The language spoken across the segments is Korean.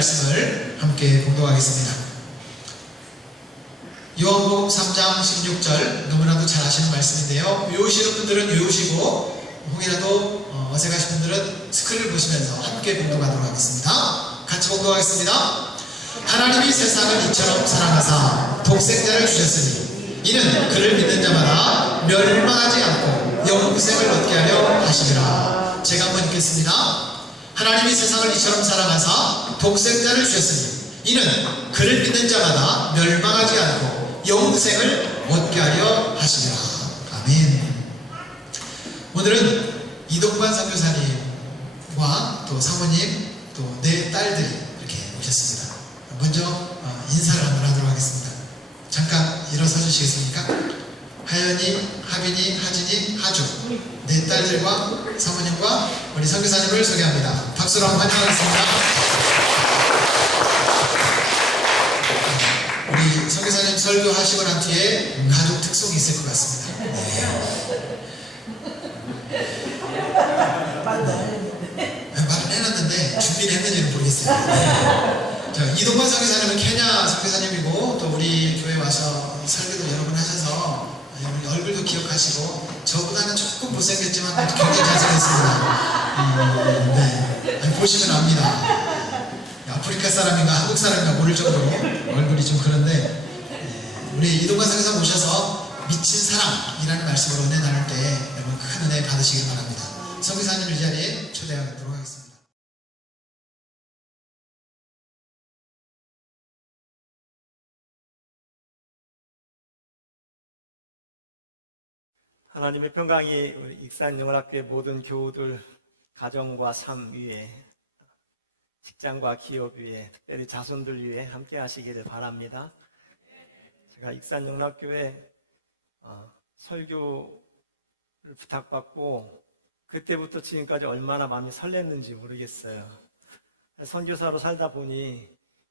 말씀을 함께 봉독하겠습니다. 요한복음 3장 16절, 너무나도 잘 아시는 말씀인데요. 외우시는 분들은 외우시고 혹이라도 어색하신 분들은 스크린을 보시면서 함께 봉독하도록 하겠습니다. 같이 봉독하겠습니다. 하나님이 세상을 이처럼 사랑하사 독생자를 주셨으니 이는 그를 믿는 자마다 멸망하지 않고 영생을 얻게 하려 하시리라. 제가 한번 읽겠습니다. 하나님이 세상을 이처럼 사랑하사 독생자를 주셨으니 이는 그를 믿는 자마다 멸망하지 않고 영생을 얻게 하려 하시리라. 아멘. 오늘은 이동관 선교사님과 또 사모님 또 네 딸들이 이렇게 오셨습니다. 먼저 인사를 한번 하도록 하겠습니다. 잠깐 일어서 주시겠습니까? 하연이, 하빈이, 하진이, 하주 네 딸들과 사모님과 우리 선교사님을 소개합니다. 박수로 한번 환영하겠습니다. 우리 선교사님 설교하시고 난 뒤에 가족 특송이 있을 것 같습니다. 말은 해놨는데 준비를 했는지는 모르겠어요. 자, 이동관 선교사님은 케냐 선교사님이고 또 우리 교회 와서 설교도 여러 번 하셔서 우리 얼굴도 기억하시고 저보다는 조금 못생겼지만 굉장히 잘생겼습니다. 네, 보시면 압니다. 아프리카 사람인가 한국 사람인가 모를 정도로 얼굴이 좀 그런데 우리 이동관 선교사 모셔서 미친 사랑이라는 말씀으로 은혜 나눌 때 여러분 큰 은혜 받으시길 바랍니다. 선교사님을 이 자리에 초대하도록 하겠습니다. 하나님의 평강이 우리 익산영월학교의 모든 교우들 가정과 삶 위에, 직장과 기업 위에, 특별히 자손들 위에 함께 하시기를 바랍니다. 제가 익산영락교회 설교를 부탁받고 그때부터 지금까지 얼마나 마음이 설렜는지 모르겠어요. 선교사로 살다 보니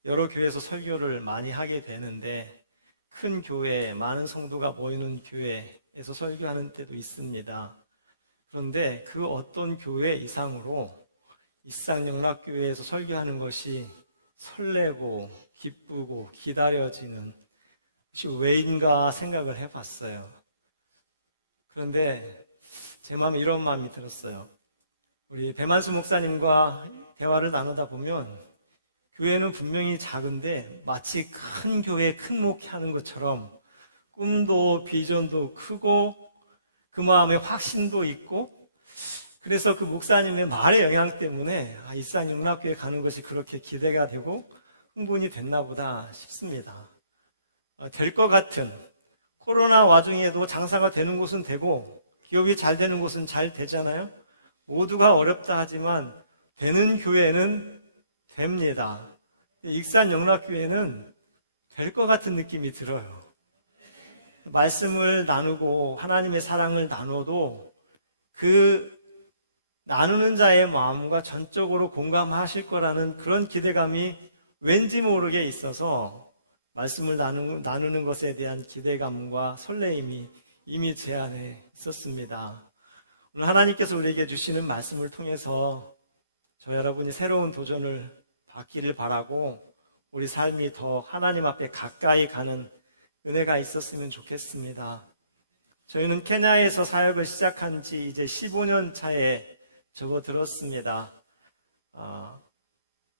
여러 교회에서 설교를 많이 하게 되는데 큰 교회, 많은 성도가 모이는 교회에서 설교하는 때도 있습니다. 그런데 그 어떤 교회 이상으로 익산영락교회에서 설교하는 것이 설레고 기쁘고 기다려지는 것이 왜인가 생각을 해봤어요. 그런데 제 마음에 이런 마음이 들었어요. 우리 배만수 목사님과 대화를 나누다 보면 교회는 분명히 작은데 마치 큰 교회, 큰 목회하는 것처럼 꿈도 비전도 크고 그 마음에 확신도 있고, 그래서 그 목사님의 말의 영향 때문에 익산영락교회 가는 것이 그렇게 기대가 되고 흥분이 됐나 보다 싶습니다. 될 것 같은, 코로나 와중에도 장사가 되는 곳은 되고 기업이 잘 되는 곳은 잘 되잖아요. 모두가 어렵다 하지만 되는 교회는 됩니다. 익산영락교회는 될 것 같은 느낌이 들어요. 말씀을 나누고 하나님의 사랑을 나눠도 그 나누는 자의 마음과 전적으로 공감하실 거라는 그런 기대감이 왠지 모르게 있어서 말씀을 나누는 것에 대한 기대감과 설레임이 이미 제 안에 있었습니다. 오늘 하나님께서 우리에게 주시는 말씀을 통해서 저 여러분이 새로운 도전을 받기를 바라고 우리 삶이 더 하나님 앞에 가까이 가는 은혜가 있었으면 좋겠습니다. 저희는 케냐에서 사역을 시작한 지 이제 15년 차에 접어들었습니다.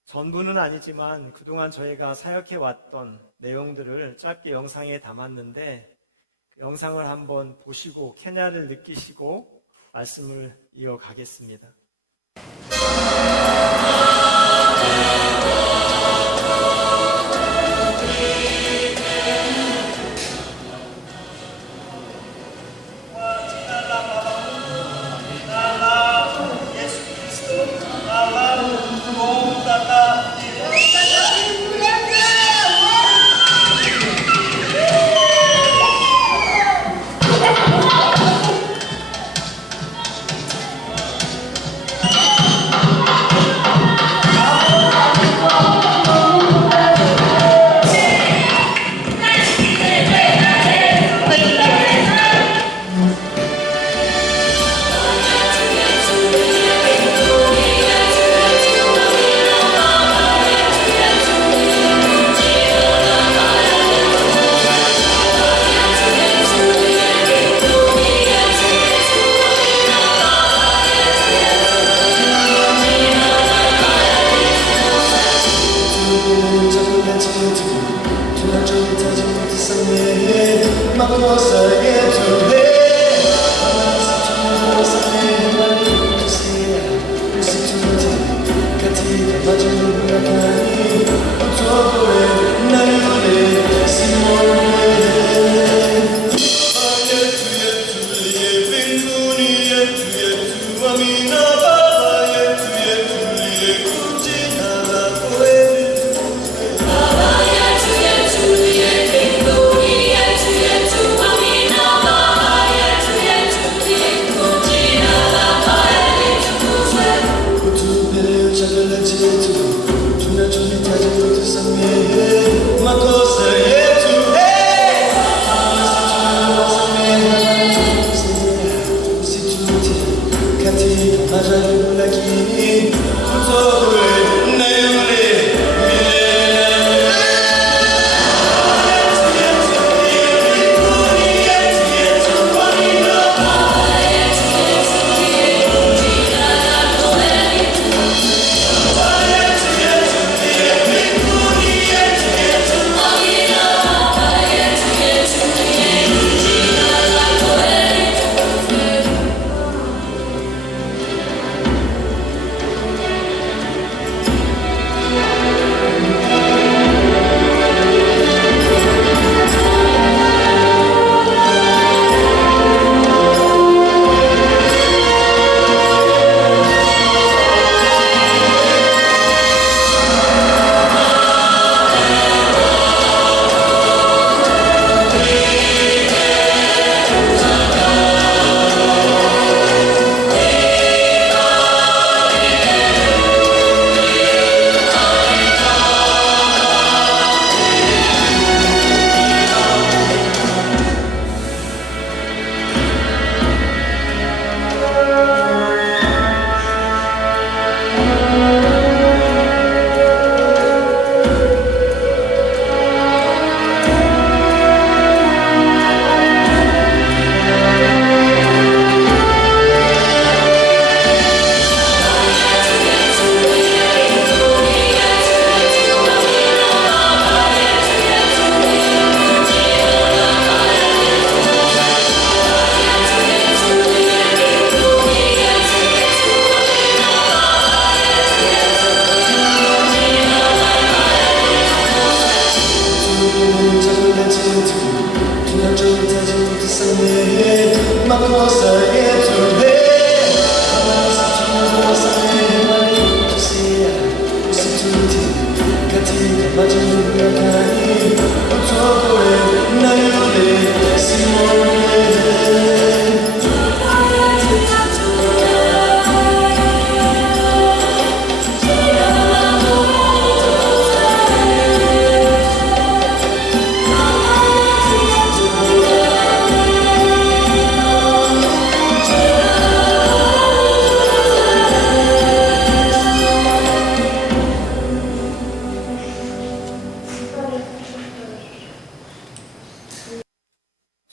전부는 아니지만 그동안 저희가 사역해왔던 내용들을 짧게 영상에 담았는데 그 영상을 한번 보시고 케냐를 느끼시고 말씀을 이어가겠습니다.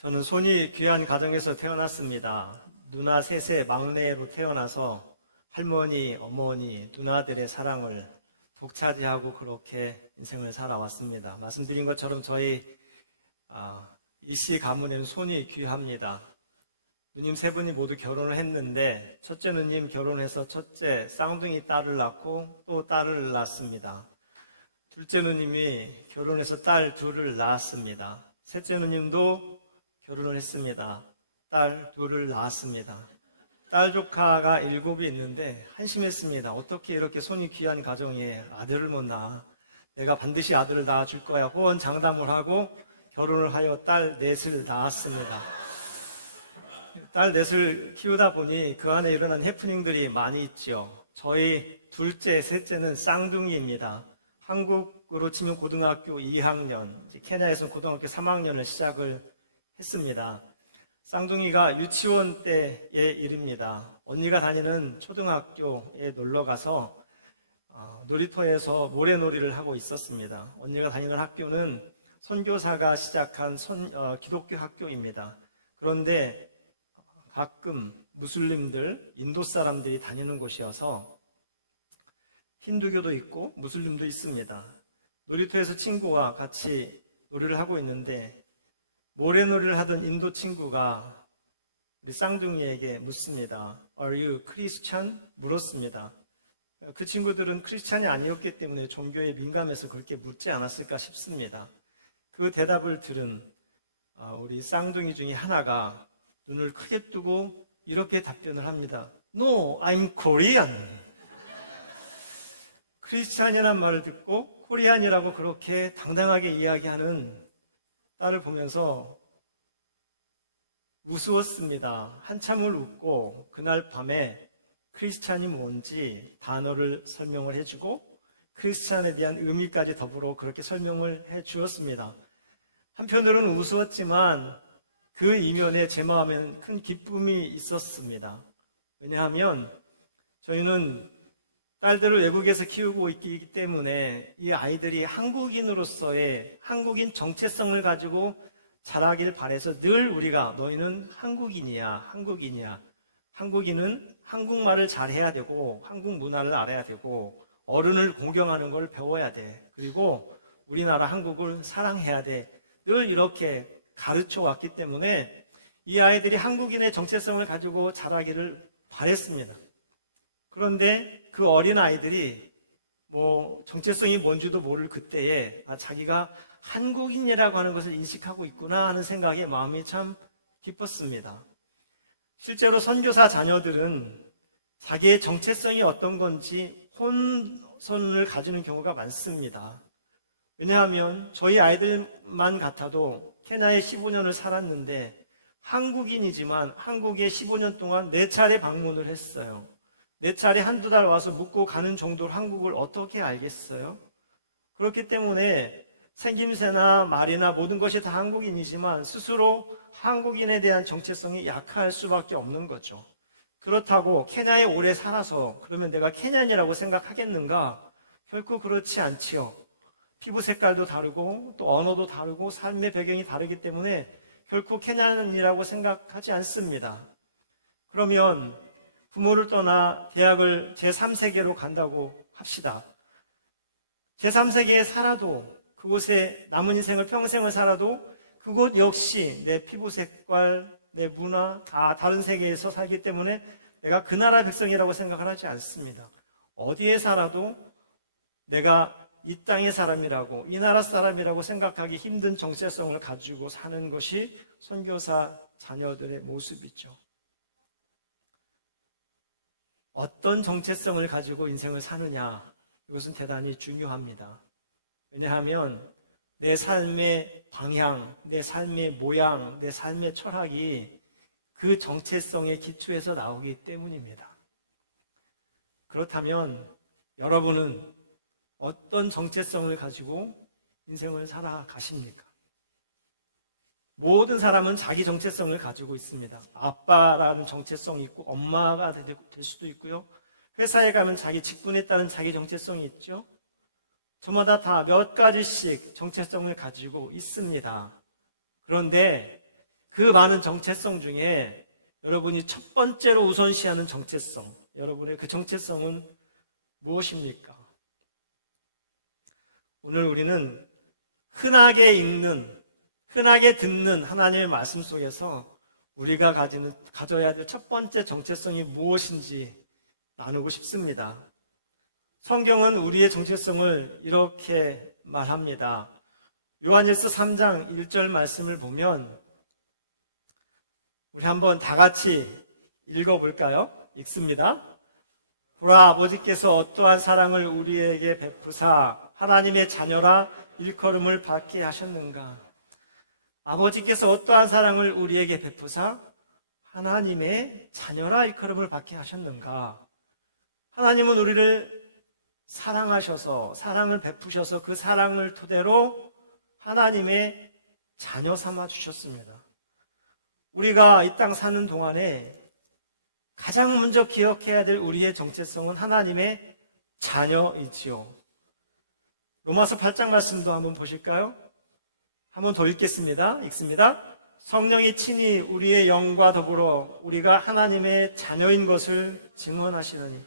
저는 손이 귀한 가정에서 태어났습니다. 누나 셋의 막내로 태어나서 할머니, 어머니, 누나들의 사랑을 독차지하고 그렇게 인생을 살아왔습니다. 말씀드린 것처럼 저희 이씨 가문에는 손이 귀합니다. 누님 세 분이 모두 결혼을 했는데 첫째 누님 결혼해서 첫째 쌍둥이 딸을 낳고 또 딸을 낳았습니다. 둘째 누님이 결혼해서 딸 둘을 낳았습니다. 셋째 누님도 결혼을 했습니다. 딸 둘을 낳았습니다. 딸 조카가 7이 있는데 한심했습니다. 어떻게 이렇게 손이 귀한 가정에 아들을 못 낳아? 내가 반드시 아들을 낳아줄 거야. 호언장담을 하고 결혼을 하여 딸 넷을 낳았습니다. 딸 넷을 키우다 보니 그 안에 일어난 해프닝들이 많이 있죠. 저희 둘째, 셋째는 쌍둥이입니다. 한국으로 치면 고등학교 2학년, 케냐에서는 고등학교 3학년을 시작을 했습니다. 쌍둥이가 유치원 때의 일입니다. 언니가 다니는 초등학교에 놀러가서 놀이터에서 모래놀이를 하고 있었습니다. 언니가 다니는 학교는 선교사가 시작한 기독교 학교입니다. 그런데 가끔 무슬림들, 인도 사람들이 다니는 곳이어서 힌두교도 있고 무슬림도 있습니다. 놀이터에서 친구와 같이 놀이를 하고 있는데 모래놀이를 하던 인도 친구가 우리 쌍둥이에게 묻습니다. Are you Christian? 물었습니다. 그 친구들은 크리스찬이 아니었기 때문에 종교에 민감해서 그렇게 묻지 않았을까 싶습니다. 그 대답을 들은 우리 쌍둥이 중에 하나가 눈을 크게 뜨고 이렇게 답변을 합니다. No, I'm Korean. 크리스찬이란 말을 듣고 코리안이라고 그렇게 당당하게 이야기하는 딸을 보면서 무서웠습니다. 한참을 웃고 그날 밤에 크리스찬이 뭔지 단어를 설명을 해주고 크리스찬에 대한 의미까지 더불어 그렇게 설명을 해주었습니다. 한편으로는 우스웠지만 그 이면에 제 마음에는 큰 기쁨이 있었습니다. 왜냐하면 저희는 딸들을 외국에서 키우고 있기 때문에 이 아이들이 한국인으로서의 한국인 정체성을 가지고 자라길 바라서 늘 우리가 너희는 한국인이야, 한국인이야. 한국인은 한국말을 잘해야 되고 한국 문화를 알아야 되고 어른을 공경하는 걸 배워야 돼. 그리고 우리나라 한국을 사랑해야 돼. 늘 이렇게 가르쳐 왔기 때문에 이 아이들이 한국인의 정체성을 가지고 자라기를 바랬습니다. 그런데 그 어린 아이들이 정체성이 뭔지도 모를 그때에 자기가 한국인이라고 하는 것을 인식하고 있구나 하는 생각에 마음이 참 기뻤습니다. 실제로 선교사 자녀들은 자기의 정체성이 어떤 건지 혼선을 가지는 경우가 많습니다. 왜냐하면 저희 아이들만 같아도 케냐에 15년을 살았는데 한국인이지만 한국에 15년 동안 4차례 방문을 했어요. 4차례 한두 달 와서 묵고 가는 정도로 한국을 어떻게 알겠어요? 그렇기 때문에 생김새나 말이나 모든 것이 다 한국인이지만 스스로 한국인에 대한 정체성이 약할 수밖에 없는 거죠. 그렇다고 케냐에 오래 살아서 그러면 내가 케냐인이라고 생각하겠는가? 결코 그렇지 않지요. 피부 색깔도 다르고 또 언어도 다르고 삶의 배경이 다르기 때문에 결코 케냐인이라고 생각하지 않습니다. 그러면 부모를 떠나 대학을 제3세계로 간다고 합시다. 제3세계에 살아도 그곳에 남은 인생을 평생을 살아도 그곳 역시 내 피부 색깔, 내 문화 다 다른 세계에서 살기 때문에 내가 그 나라 백성이라고 생각을 하지 않습니다. 어디에 살아도 내가 이 땅의 사람이라고 이 나라 사람이라고 생각하기 힘든 정체성을 가지고 사는 것이 선교사 자녀들의 모습이죠. 어떤 정체성을 가지고 인생을 사느냐, 이것은 대단히 중요합니다. 왜냐하면 내 삶의 방향, 내 삶의 모양, 내 삶의 철학이 그 정체성의 기초에서 나오기 때문입니다. 그렇다면 여러분은 어떤 정체성을 가지고 인생을 살아가십니까? 모든 사람은 자기 정체성을 가지고 있습니다. 아빠라는 정체성이 있고 엄마가 될 수도 있고요. 회사에 가면 자기 직분에 따른 자기 정체성이 있죠. 저마다 다 몇 가지씩 정체성을 가지고 있습니다. 그런데 그 많은 정체성 중에 여러분이 첫 번째로 우선시하는 정체성, 여러분의 그 정체성은 무엇입니까? 오늘 우리는 흔하게 읽는, 흔하게 듣는 하나님의 말씀 속에서 우리가 가져야 될 첫 번째 정체성이 무엇인지 나누고 싶습니다. 성경은 우리의 정체성을 이렇게 말합니다. 요한일서 3장 1절 말씀을 보면 우리 한번 다 같이 읽어볼까요? 읽습니다. 보라, 아버지께서 어떠한 사랑을 우리에게 베푸사 하나님의 자녀라 일컬음을 받게 하셨는가. 아버지께서 어떠한 사랑을 우리에게 베푸사 하나님의 자녀라 일컬음을 받게 하셨는가. 하나님은 우리를 사랑하셔서 사랑을 베푸셔서 그 사랑을 토대로 하나님의 자녀 삼아 주셨습니다. 우리가 이 땅 사는 동안에 가장 먼저 기억해야 될 우리의 정체성은 하나님의 자녀이지요. 로마서 8장 말씀도 한번 보실까요? 한번 더 읽겠습니다. 읽습니다. 성령이 친히 우리의 영과 더불어 우리가 하나님의 자녀인 것을 증언하시느니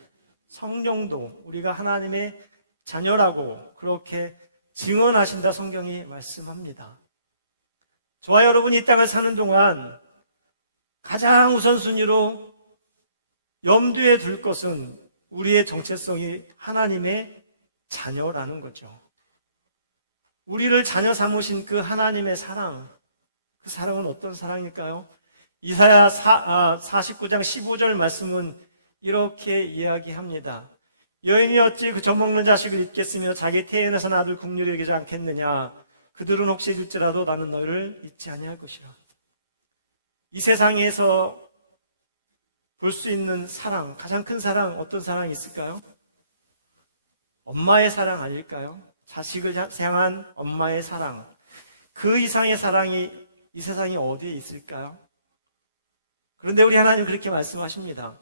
성령도 우리가 하나님의 자녀라고 그렇게 증언하신다 성경이 말씀합니다. 저와 여러분이 이 땅을 사는 동안 가장 우선순위로 염두에 둘 것은 우리의 정체성이 하나님의 자녀라는 거죠. 우리를 자녀 삼으신 그 하나님의 사랑, 그 사랑은 어떤 사랑일까요? 이사야 49장 15절 말씀은 이렇게 이야기합니다. 여인이 어찌 그 젖먹는 자식을 잊겠으며 자기 태연에서 아들 국률이 여기지 않겠느냐. 그들은 혹시 잊을지라도 나는 너희를 잊지 아니할 것이라. 이 세상에서 볼 수 있는 사랑, 가장 큰 사랑, 어떤 사랑이 있을까요? 엄마의 사랑 아닐까요? 자식을 향한 엄마의 사랑. 그 이상의 사랑이 이 세상에 어디에 있을까요? 그런데 우리 하나님 그렇게 말씀하십니다.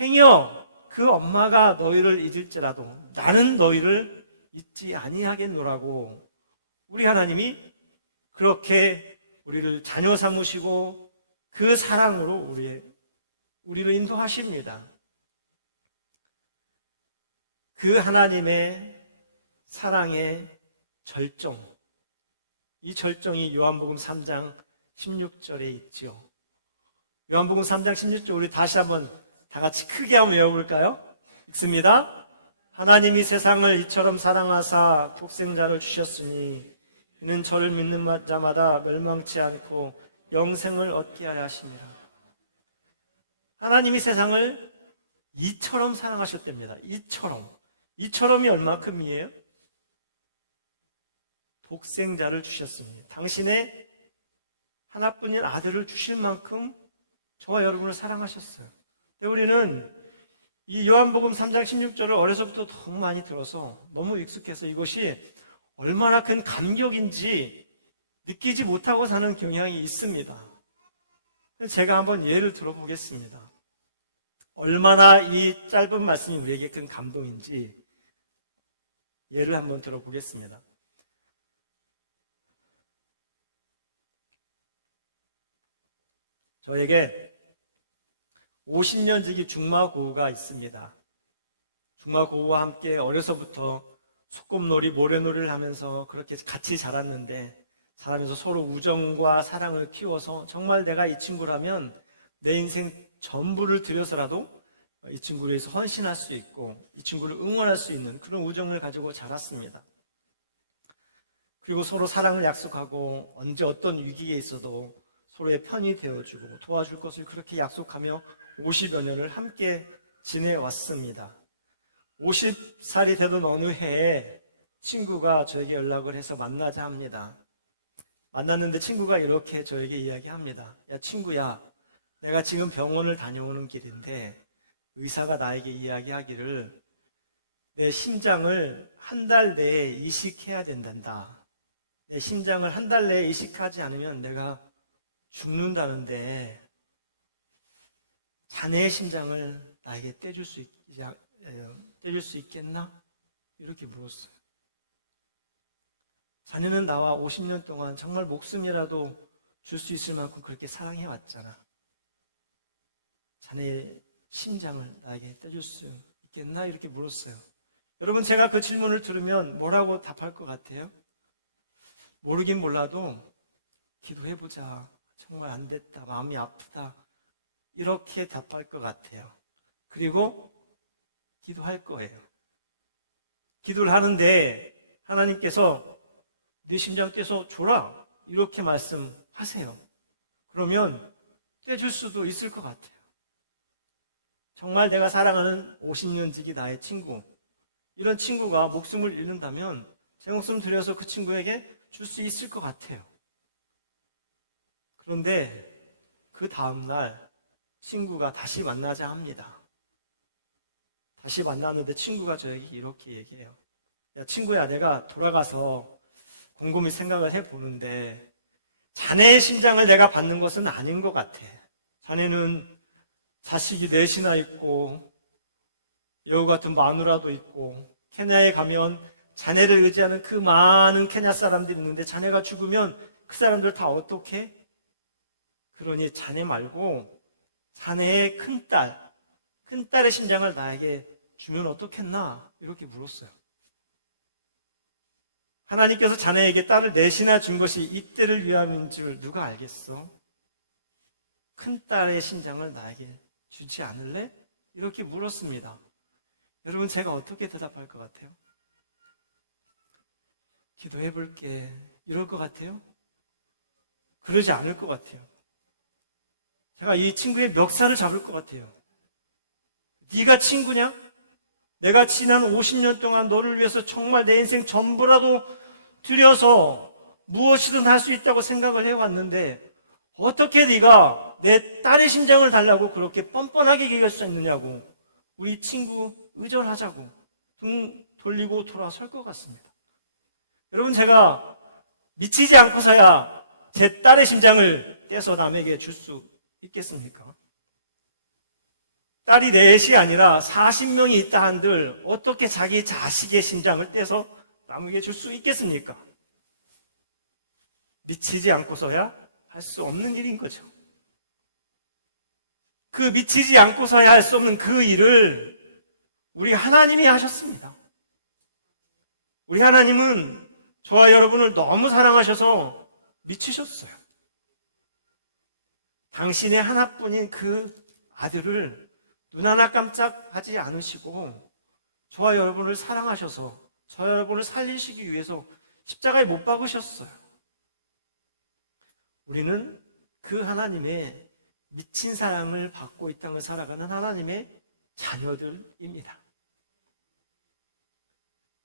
행여 그 엄마가 너희를 잊을지라도 나는 너희를 잊지 아니하겠노라고 우리 하나님이 그렇게 우리를 자녀 삼으시고 그 사랑으로 우리를 인도하십니다. 그 하나님의 사랑의 절정, 이 절정이 요한복음 3장 16절에 있지요. 요한복음 3장 16절 우리 다시 한번 다 같이 크게 한번 외워볼까요? 읽습니다. 하나님이 세상을 이처럼 사랑하사 독생자를 주셨으니 이는 저를 믿는 자마다 멸망치 않고 영생을 얻게 하려 하심이라. 하나님이 세상을 이처럼 사랑하셨답니다. 이처럼이 얼마큼이에요? 독생자를 주셨습니다. 당신의 하나뿐인 아들을 주실 만큼 저와 여러분을 사랑하셨어요. 근데 우리는 이 요한복음 3장 16절을 어려서부터 너무 많이 들어서 너무 익숙해서 이것이 얼마나 큰 감격인지 느끼지 못하고 사는 경향이 있습니다. 제가 한번 예를 들어보겠습니다. 얼마나 이 짧은 말씀이 우리에게 큰 감동인지 예를 한번 들어보겠습니다. 저에게 50년 지기 중마고우가 있습니다. 중마고우와 함께 어려서부터 소꿉놀이, 모래놀이를 하면서 그렇게 같이 자랐는데 자라면서 서로 우정과 사랑을 키워서 정말 내가 이 친구라면 내 인생 전부를 들여서라도 이 친구를 위해서 헌신할 수 있고 이 친구를 응원할 수 있는 그런 우정을 가지고 자랐습니다. 그리고 서로 사랑을 약속하고 언제 어떤 위기에 있어도 서로의 편이 되어주고 도와줄 것을 그렇게 약속하며 50여 년을 함께 지내왔습니다. 50살이 되던 어느 해에 친구가 저에게 연락을 해서 만나자 합니다. 만났는데 친구가 이렇게 저에게 이야기합니다. 야 친구야, 내가 지금 병원을 다녀오는 길인데 의사가 나에게 이야기하기를 내 심장을 한 달 내에 이식해야 된단다. 내 심장을 한 달 내에 이식하지 않으면 내가 죽는다는데 자네의 심장을 나에게 떼줄 수 있겠나? 이렇게 물었어요. 자네는 나와 50년 동안 정말 목숨이라도 줄 수 있을 만큼 그렇게 사랑해왔잖아. 자네의 심장을 나에게 떼줄 수 있겠나? 이렇게 물었어요. 여러분, 제가 그 질문을 들으면 뭐라고 답할 것 같아요? 모르긴 몰라도 기도해보자. 정말 안 됐다. 마음이 아프다. 이렇게 답할 것 같아요. 그리고 기도할 거예요. 기도를 하는데 하나님께서 네 심장 떼서 줘라. 이렇게 말씀하세요. 그러면 떼줄 수도 있을 것 같아요. 정말 내가 사랑하는 50년 지기 나의 친구, 이런 친구가 목숨을 잃는다면 제 목숨 들여서 그 친구에게 줄 수 있을 것 같아요. 그런데 그 다음날 친구가 다시 만나자 합니다. 다시 만났는데 친구가 저에게 이렇게 얘기해요. 야 친구야, 내가 돌아가서 곰곰이 생각을 해보는데 자네의 심장을 내가 받는 것은 아닌 것 같아. 자네는 자식이 넷이나 있고 여우 같은 마누라도 있고 케냐에 가면 자네를 의지하는 그 많은 케냐 사람들이 있는데 자네가 죽으면 그 사람들 다 어떻게? 그러니 자네 말고 자네의 큰딸의 심장을 나에게 주면 어떻겠나? 이렇게 물었어요. 하나님께서 자네에게 딸을 넷이나 준 것이 이때를 위함인 줄 누가 알겠어? 큰 딸의 심장을 나에게 주지 않을래? 이렇게 물었습니다. 여러분, 제가 어떻게 대답할 것 같아요? 기도해 볼게. 이럴 것 같아요? 그러지 않을 것 같아요. 제가 이 친구의 멱살을 잡을 것 같아요. 네가 친구냐? 내가 지난 50년 동안 너를 위해서 정말 내 인생 전부라도 들여서 무엇이든 할 수 있다고 생각을 해왔는데 어떻게 네가 내 딸의 심장을 달라고 그렇게 뻔뻔하게 얘기할 수 있느냐고. 우리 친구 의절하자고 등 돌리고 돌아설 것 같습니다. 여러분, 제가 미치지 않고서야 제 딸의 심장을 떼서 남에게 줄 수 있겠습니까? 딸이 넷이 아니라 40명이 있다 한들 어떻게 자기 자식의 심장을 떼서 남에게 줄 수 있겠습니까? 미치지 않고서야 할 수 없는 일인 거죠. 그 미치지 않고서야 할 수 없는 그 일을 우리 하나님이 하셨습니다. 우리 하나님은 저와 여러분을 너무 사랑하셔서 미치셨어요. 당신의 하나뿐인 그 아들을 눈 하나 깜짝하지 않으시고 저와 여러분을 사랑하셔서 저와 여러분을 살리시기 위해서 십자가에 못 박으셨어요. 우리는 그 하나님의 미친 사랑을 받고 이 땅을 살아가는 하나님의 자녀들입니다.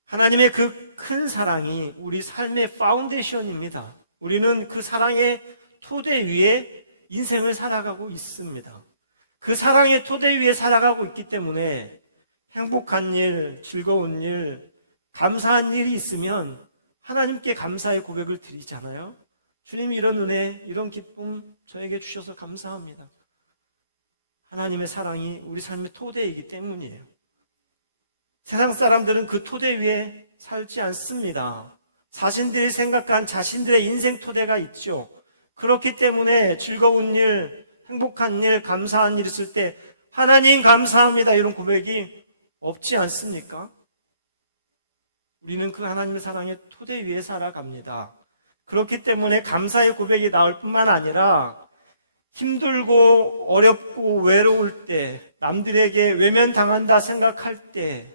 하나님의 그 큰 사랑이 우리 삶의 파운데이션입니다. 우리는 그 사랑의 토대 위에 인생을 살아가고 있습니다. 그 사랑의 토대 위에 살아가고 있기 때문에 행복한 일, 즐거운 일, 감사한 일이 있으면 하나님께 감사의 고백을 드리잖아요. 주님, 이런 은혜, 이런 기쁨 저에게 주셔서 감사합니다. 하나님의 사랑이 우리 삶의 토대이기 때문이에요. 세상 사람들은 그 토대 위에 살지 않습니다. 자신들이 생각한 자신들의 인생 토대가 있죠. 그렇기 때문에 즐거운 일, 행복한 일, 감사한 일 있을 때 하나님 감사합니다 이런 고백이 없지 않습니까? 우리는 그 하나님의 사랑의 토대 위에 살아갑니다. 그렇기 때문에 감사의 고백이 나올 뿐만 아니라 힘들고 어렵고 외로울 때, 남들에게 외면당한다 생각할 때,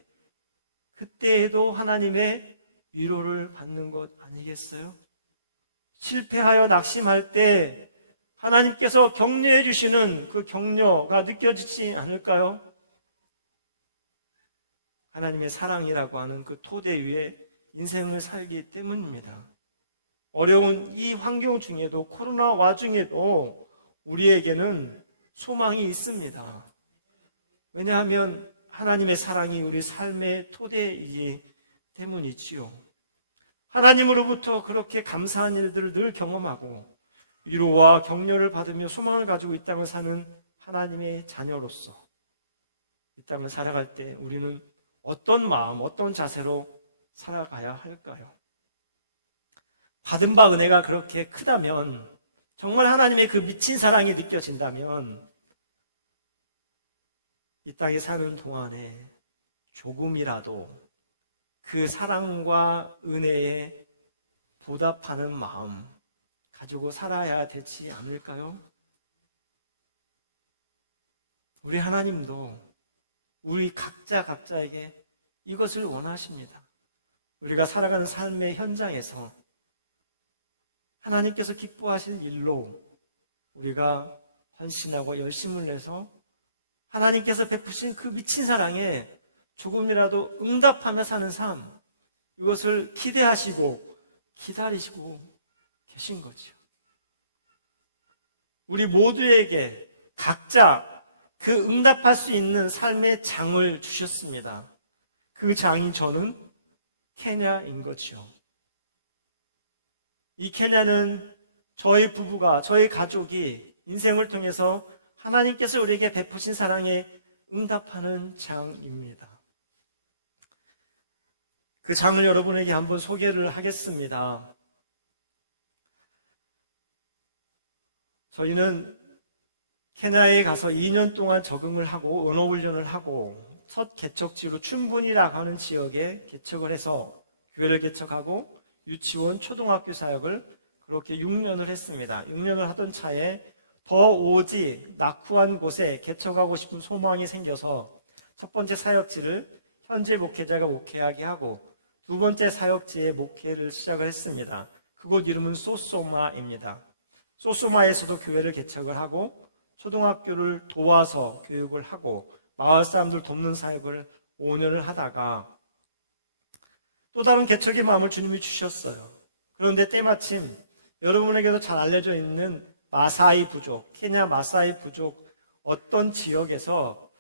그때에도 하나님의 위로를 받는 것 아니겠어요? 실패하여 낙심할 때 하나님께서 격려해 주시는 그 격려가 느껴지지 않을까요? 하나님의 사랑이라고 하는 그 토대 위에 인생을 살기 때문입니다. 어려운 이 환경 중에도, 코로나 와중에도 우리에게는 소망이 있습니다. 왜냐하면 하나님의 사랑이 우리 삶의 토대이기 때문이지요. 하나님으로부터 그렇게 감사한 일들을 늘 경험하고 위로와 격려를 받으며 소망을 가지고 이 땅을 사는 하나님의 자녀로서 이 땅을 살아갈 때 우리는 어떤 마음, 어떤 자세로 살아가야 할까요? 받은 바 은혜가 그렇게 크다면, 정말 하나님의 그 미친 사랑이 느껴진다면 이 땅에 사는 동안에 조금이라도 그 사랑과 은혜에 보답하는 마음 가지고 살아야 되지 않을까요? 우리 하나님도 우리 각자에게 이것을 원하십니다. 우리가 살아가는 삶의 현장에서 하나님께서 기뻐하실 일로 우리가 헌신하고 열심을 내서 하나님께서 베푸신 그 미친 사랑에 조금이라도 응답하며 사는 삶, 이것을 기대하시고 기다리시고 계신 거죠. 우리 모두에게 각자 그 응답할 수 있는 삶의 장을 주셨습니다. 그 장이 저는 케냐인 거죠. 이 케냐는 저희 부부가, 저희 가족이 인생을 통해서 하나님께서 우리에게 베푸신 사랑에 응답하는 장입니다. 그 장을 여러분에게 한번 소개를 하겠습니다. 저희는 케냐에 가서 2년 동안 적응을 하고 언어 훈련을 하고 첫 개척지로 춘분이라고 하는 지역에 개척을 해서 교회를 개척하고 유치원, 초등학교 사역을 그렇게 6년을 했습니다. 6년을 하던 차에 더 오지 낙후한 곳에 개척하고 싶은 소망이 생겨서 첫 번째 사역지를 현재 목회자가 목회하게 하고 두 번째 사역지에 목회를 시작을 했습니다. 그곳 이름은 소소마입니다. 소소마에서도 교회를 개척을 하고 초등학교를 도와서 교육을 하고 마을 사람들 돕는 사역을 5년을 하다가 또 다른 개척의 마음을 주님이 주셨어요. 그런데 때마침 여러분에게도 잘 알려져 있는 마사이 부족, 케냐 마사이 부족 어떤 지역에서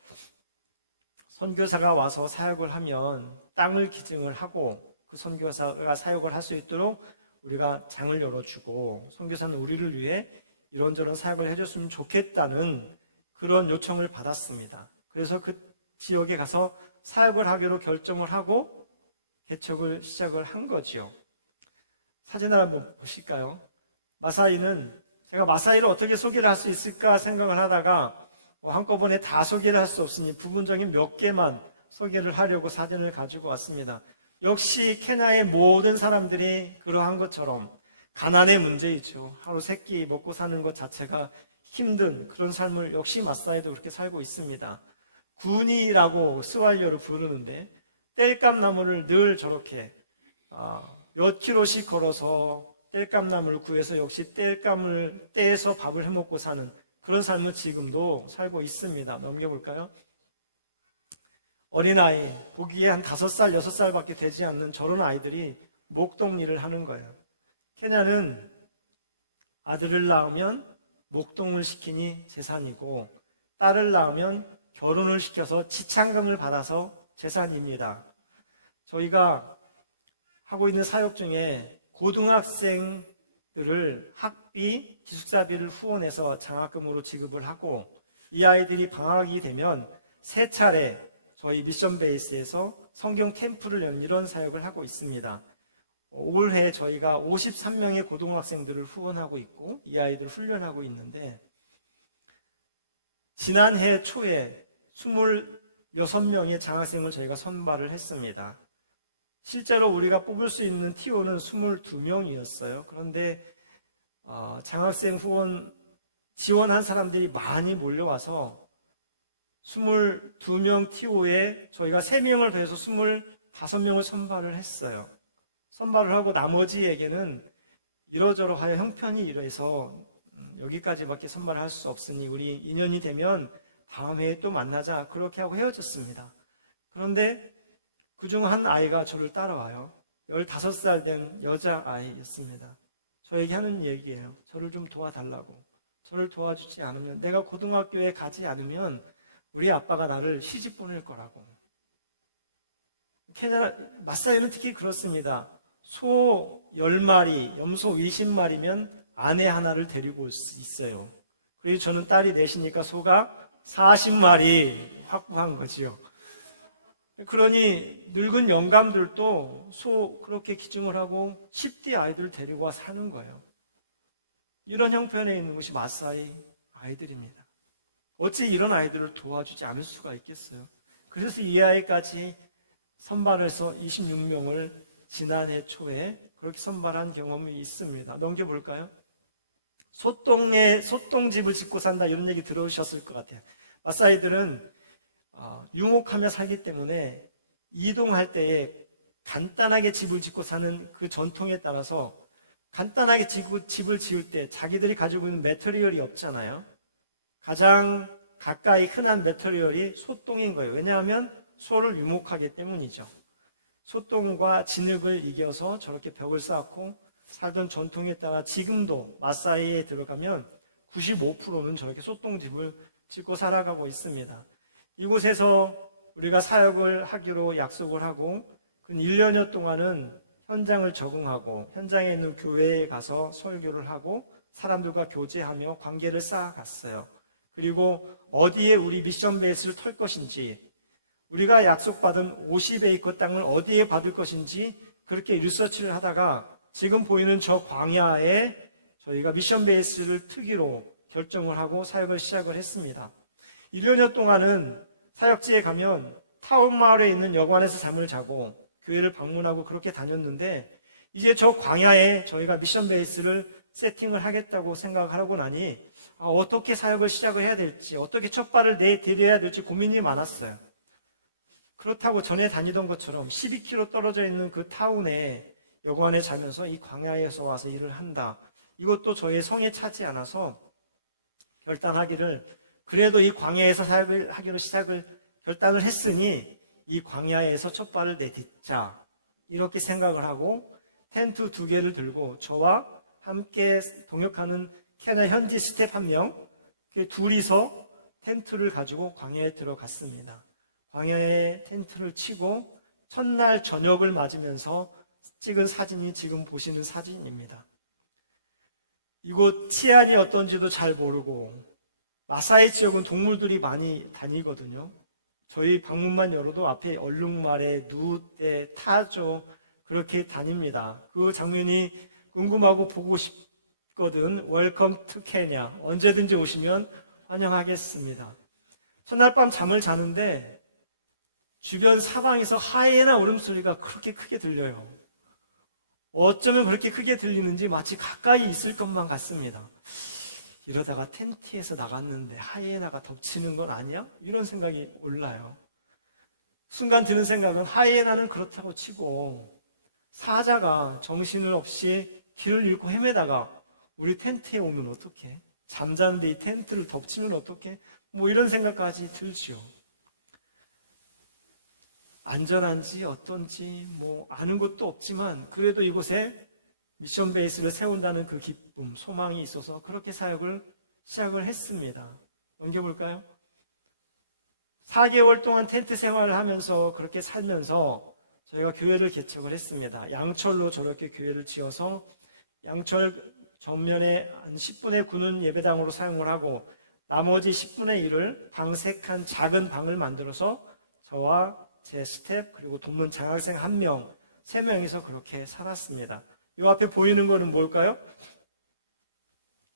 선교사가 와서 사역을 하면 땅을 기증을 하고 그 선교사가 사역을 할 수 있도록 우리가 장을 열어주고 선교사는 우리를 위해 이런저런 사역을 해줬으면 좋겠다는 그런 요청을 받았습니다. 그래서 그 지역에 가서 사역을 하기로 결정을 하고 개척을 시작을 한 거지요. 사진을 한번 보실까요? 마사이는 제가 마사이를 어떻게 소개를 할 수 있을까 생각을 하다가 한꺼번에 다 소개를 할 수 없으니 부분적인 몇 개만 소개를 하려고 사진을 가지고 왔습니다. 역시 케냐의 모든 사람들이 그러한 것처럼 가난의 문제이죠. 하루 세 끼 먹고 사는 것 자체가 힘든 그런 삶을 역시 마사이도 그렇게 살고 있습니다. 군이라고 스왈리어를 부르는데 땔감 나무를 늘 저렇게 몇 킬로씩 걸어서 땔감 나무를 구해서 역시 땔감을 떼서 밥을 해먹고 사는 그런 삶을 지금도 살고 있습니다. 넘겨볼까요? 어린아이, 보기에 한 5살, 6살밖에 되지 않는 저런 아이들이 목동 일을 하는 거예요. 케냐는 아들을 낳으면 목동을 시키니 재산이고 딸을 낳으면 결혼을 시켜서 지참금을 받아서 재산입니다. 저희가 하고 있는 사역 중에 고등학생들을 학비, 기숙사비를 후원해서 장학금으로 지급을 하고 이 아이들이 방학이 되면 3차례 저희 미션 베이스에서 성경 캠프를 연 이런 사역을 하고 있습니다. 올해 저희가 53명의 고등학생들을 후원하고 있고 이 아이들 훈련하고 있는데 지난해 초에 26명의 장학생을 저희가 선발을 했습니다. 실제로 우리가 뽑을 수 있는 TO는 22명이었어요. 그런데 장학생 후원 지원한 사람들이 많이 몰려와서 22명 TO에 저희가 3명을 더해서 25명을 선발을 했어요. 선발을 하고 나머지에게는 이러저러하여 형편이 이래서 여기까지밖에 선발을 할 수 없으니 우리 인연이 되면 다음 해에 또 만나자 그렇게 하고 헤어졌습니다. 그런데 그중 한 아이가 저를 따라와요. 15살 된 여자아이였습니다. 저에게 하는 얘기예요. 저를 좀 도와달라고. 저를 도와주지 않으면 내가 고등학교에 가지 않으면 우리 아빠가 나를 시집 보낼 거라고. 케냐 마사이는 특히 그렇습니다. 소 10마리, 염소 20마리면 아내 하나를 데리고 올 수 있어요. 그리고 저는 딸이 넷이니까 소가 40마리 확보한 거지요. 그러니 늙은 영감들도 소 그렇게 기증을 하고 10대 아이들을 데리고 와 사는 거예요. 이런 형편에 있는 것이 마사이 아이들입니다. 어찌 이런 아이들을 도와주지 않을 수가 있겠어요? 그래서 이 아이까지 선발해서 26명을 지난해 초에 그렇게 선발한 경험이 있습니다. 넘겨볼까요? 소똥집을 짓고 산다 이런 얘기 들어오셨을 것 같아요. 마사이들은 유목하며 살기 때문에 이동할 때에 간단하게 집을 짓고 사는 그 전통에 따라서 간단하게 집을 지을 때 자기들이 가지고 있는 매터리얼이 없잖아요. 가장 가까이 흔한 매터리얼이 소똥인 거예요. 왜냐하면 소를 유목하기 때문이죠. 소똥과 진흙을 이겨서 저렇게 벽을 쌓고 살던 전통에 따라 지금도 마사이에 들어가면 95%는 저렇게 소똥집을 짓고 살아가고 있습니다. 이곳에서 우리가 사역을 하기로 약속을 하고 그 1년여 동안은 현장을 적응하고 현장에 있는 교회에 가서 설교를 하고 사람들과 교제하며 관계를 쌓아갔어요. 그리고 어디에 우리 미션 베이스를 털 것인지 우리가 약속받은 50에이커 땅을 어디에 받을 것인지 그렇게 리서치를 하다가 지금 보이는 저 광야에 저희가 미션 베이스를 트기로 결정을 하고 사역을 시작을 했습니다. 1년여 동안은 사역지에 가면 타운 마을에 있는 여관에서 잠을 자고 교회를 방문하고 그렇게 다녔는데 이제 저 광야에 저희가 미션 베이스를 세팅을 하겠다고 생각을 하고 나니 어떻게 사역을 시작을 해야 될지, 어떻게 첫 발을 내디뎌야 될지 고민이 많았어요. 그렇다고 전에 다니던 것처럼 12km 떨어져 있는 그 타운에 여관에 자면서 이 광야에서 와서 일을 한다. 이것도 저의 성에 차지 않아서 결단하기를, 그래도 이 광야에서 사역을 하기로 결단을 했으니 이 광야에서 첫 발을 내딛자. 이렇게 생각을 하고 텐트 2개를 들고 저와 함께 동역하는 케냐 현지 스텝 1명, 둘이서 텐트를 가지고 광야에 들어갔습니다. 광야에 텐트를 치고 첫날 저녁을 맞으면서 찍은 사진이 지금 보시는 사진입니다. 이곳 치안이 어떤지도 잘 모르고, 마사이 지역은 동물들이 많이 다니거든요. 저희 방문만 열어도 앞에 얼룩말에 누떼, 타조 그렇게 다닙니다. 그 장면이 궁금하고 보고 싶거든. 웰컴 투 케냐. 언제든지 오시면 환영하겠습니다. 첫날 밤 잠을 자는데 주변 사방에서 하이에나 울음소리가 그렇게 크게 들려요. 어쩌면 그렇게 크게 들리는지 마치 가까이 있을 것만 같습니다. 이러다가 텐트에서 나갔는데 하이에나가 덮치는 건 아니야? 이런 생각이 올라요. 순간 드는 생각은 하이에나는 그렇다고 치고 사자가 정신을 없이 길을 잃고 헤매다가 우리 텐트에 오면 어떡해? 잠자는데 이 텐트를 덮치면 어떡해? 뭐 이런 생각까지 들죠. 안전한지 어떤지 뭐 아는 것도 없지만 그래도 이곳에 미션 베이스를 세운다는 그 기쁨, 소망이 있어서 그렇게 사역을 시작을 했습니다. 넘겨볼까요? 4개월 동안 텐트 생활을 하면서 그렇게 살면서 저희가 교회를 개척을 했습니다. 양철로 저렇게 교회를 지어서 양철 전면에 한 10분의 9는 예배당으로 사용을 하고 나머지 10분의 1을 방색한 작은 방을 만들어서 저와 제 스텝 그리고 돕는 장학생 1명, 3명이서 그렇게 살았습니다. 이 앞에 보이는 거는 뭘까요?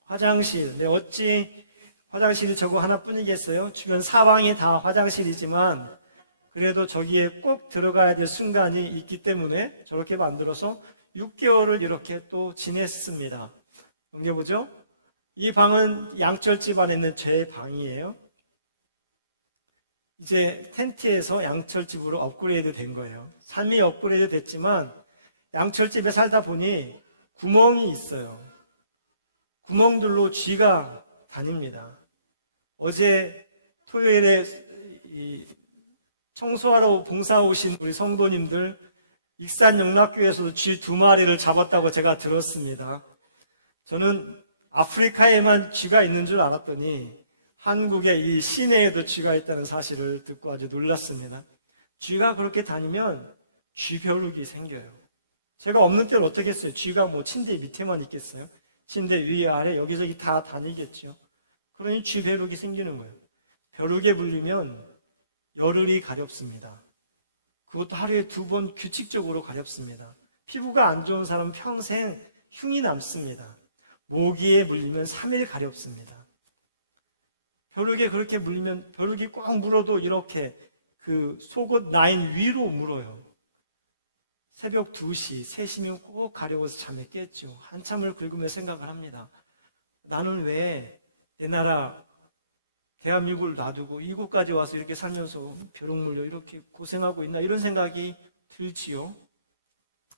화장실. 네, 어찌 화장실이 저거 하나뿐이겠어요? 주변 사방이 다 화장실이지만 그래도 저기에 꼭 들어가야 될 순간이 있기 때문에 저렇게 만들어서 6개월을 이렇게 또 지냈습니다. 넘겨보죠. 이 방은 양철집 안에 있는 제 방이에요. 이제 텐트에서 양철집으로 업그레이드 된 거예요. 삶이 업그레이드 됐지만 양철집에 살다 보니 구멍이 있어요. 구멍들로 쥐가 다닙니다. 어제 토요일에 청소하러 봉사 오신 우리 성도님들 익산영락교회에서도 쥐 2마리를 잡았다고 제가 들었습니다. 저는 아프리카에만 쥐가 있는 줄 알았더니 한국의 이 시내에도 쥐가 있다는 사실을 듣고 아주 놀랐습니다. 쥐가 그렇게 다니면 쥐벼룩이 생겨요. 제가 없는 때는 어떻게 했어요? 쥐가 뭐 침대 밑에만 있겠어요? 침대 위에 아래 여기저기 다 다니겠죠. 그러니 쥐벼룩이 생기는 거예요. 벼룩에 물리면 열흘이 가렵습니다. 그것도 하루에 2번 규칙적으로 가렵습니다. 피부가 안 좋은 사람은 평생 흉이 남습니다. 모기에 물리면 3일 가렵습니다. 벼룩에 그렇게 물리면 벼룩이 꽉 물어도 이렇게 그 속옷 라인 위로 물어요. 새벽 2시, 3시면 꼭 가려워서 잠에 깼죠. 한참을 긁으며 생각을 합니다. 나는 왜 내 나라 대한민국을 놔두고 이곳까지 와서 이렇게 살면서 벼룩 물려 이렇게 고생하고 있나 이런 생각이 들지요.